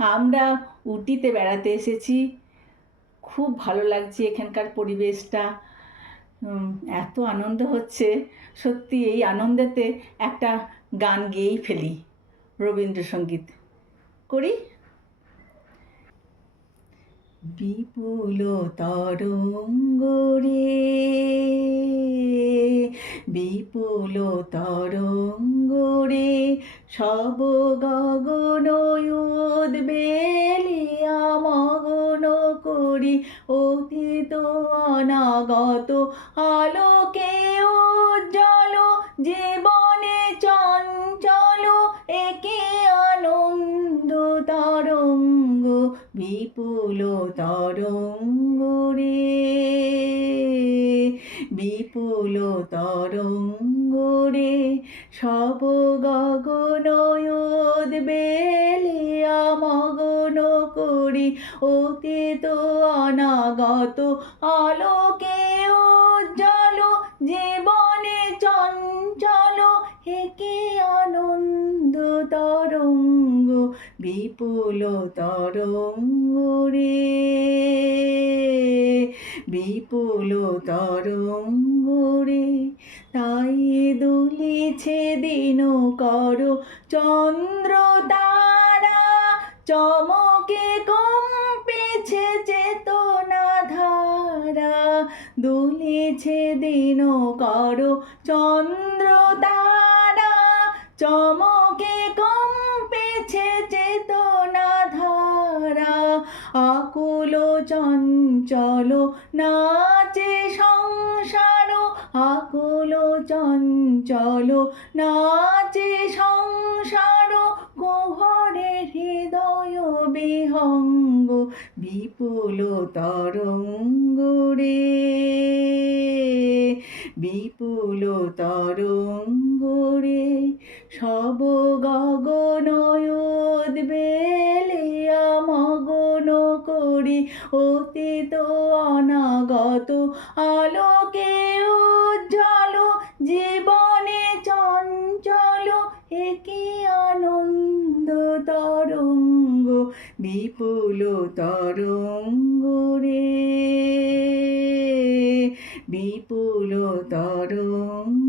আমরা উটিতে বেড়াতে এসেছি। খুব ভালো লাগছে এখানকার পরিবেশটা। এত আনন্দ হচ্ছে, সত্যি এই আনন্দেতে একটা গান গেয়েই ফেলি, রবীন্দ্রসঙ্গীত করি। বিপুল তরঙ্গ রে, বিপুল তরঙ্গ রে, সব গগন উদ্বেলিয়া মগন করি, অতীত অনাগত আলোকে উজ্জ্বল, জীবনে চঞ্চল একে আনন্দ তরঙ্গ, বিপুল তরঙ্গ রে, বিপুল তরঙ্গ রে, সব গগন উদ্বেলিয়া মগন করি, অতীত অনাগত আলোকে উজ্জ্বল, জীবনে চঞ্চল একে আনন্দ তরঙ্গ, বিপুল তরঙ্গ রে, বিপুল তরঙ্গ রে। তাই দুলিছে দিন কর চন্দ্র তারা, চমকে কম্পেছে চেতনা ধারা, দুলিছে দিন কর চন্দ্র তারা, চমকে কম্পেছে চেতনা ধারা, আকুল চঞ্চল নাচে সংসার, আকুল চঞ্চল নাচে সংসার, কুহরে হৃদয় বিহঙ্গ, বিপুল তরঙ্গ রে, বিপুল তরঙ্গ রে, সব গগন উদ্বেলিয়া মগন করি, অতীত অনাগত আলোকে উজ্জ্বল, জীবনে চঞ্চল একি আনন্দ তরঙ্গ, বিপুল তরঙ্গ রে, বিপুল তরঙ্গ।